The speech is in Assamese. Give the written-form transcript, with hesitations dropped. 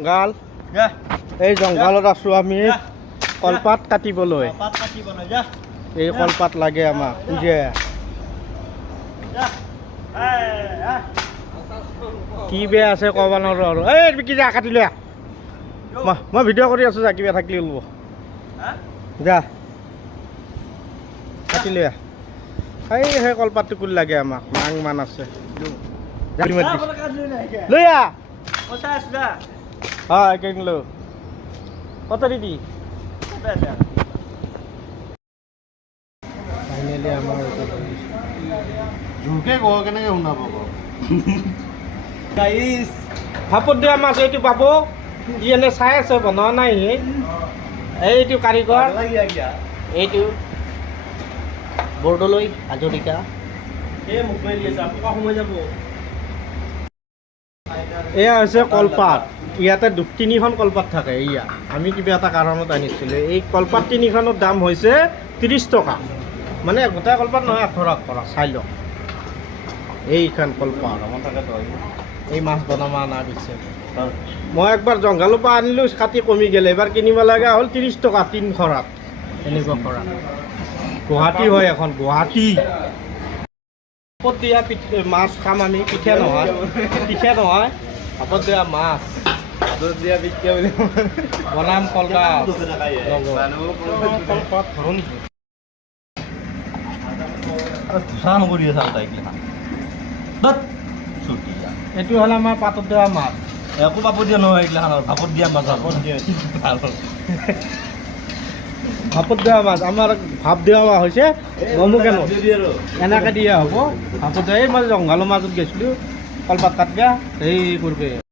জংঘল এই জংঘলত আছো আমি কলপাত কাটিবলৈ এই কলপাত লাগে আমাক বুঝে কি বেয়া আছে ক'ব নোৱাৰো আৰু এই কি যা কাটি লৈ মই ভিডিঅ' কৰি আছো যা কিবা থাকিলে ওলব যা কাটি লৈ এই সেই কলপাতটো কুল লাগে আমাক মান আছে লৈ আহ হয় কিনিলো কত দিদি ফাইনেলি আমাৰ জোৰকে কওঁ কেনেকৈ শুনা পাব গাইছ ভাপত দিয়া মাছ এইটো পাব ই এনে চাই আছে বনোৱা নাই এইটো কাৰিকৰ এইটো বৰদলৈ হাজৰিকা এই মোক মেলি আছে আপোনাক সময় যাব এয়া হৈছে কলপাত ইয়াতে তিনিখন কলপাত থাকে এয়া আমি কিবা এটা কাৰণত আনিছিলোঁ এই কলপাত তিনিখনৰ দাম হৈছে 30 টকা মানে গোটেই কলপাত নহয় 18 চাই লওক এইখন কলপাত এই মাছ বনাব অনা পিছে মই একবাৰ জংঘলৰ পৰা আনিলোঁ কাটি কমি গ'লে এবাৰ কিনিব লগা হ'ল 30 টকা 3 খৰাত এনেকুৱা খৰা গুৱাহাটী হয় এখন গুৱাহাটী ভাপত দিয়া মাছ খাম আমি পিঠা নহয় ভাপত দিয়া মাছ বনাম কলপাত এইটো হ'ল আমাৰ পাতত দিয়া মাছ একো পাপত দিয়া নহয় এইগিলাখানৰ ভাপত দিয়া মাছ ভাপত দিয়া মাছ আমাৰ ভাপ দিয়া হৈছে গমো কেন এনেকৈ দিয়া হ'ব ভাপত দিয়া এই মই জংঘলৰ মাজত গৈছিলোঁ কলপাত কাটিবা সেই কৰিব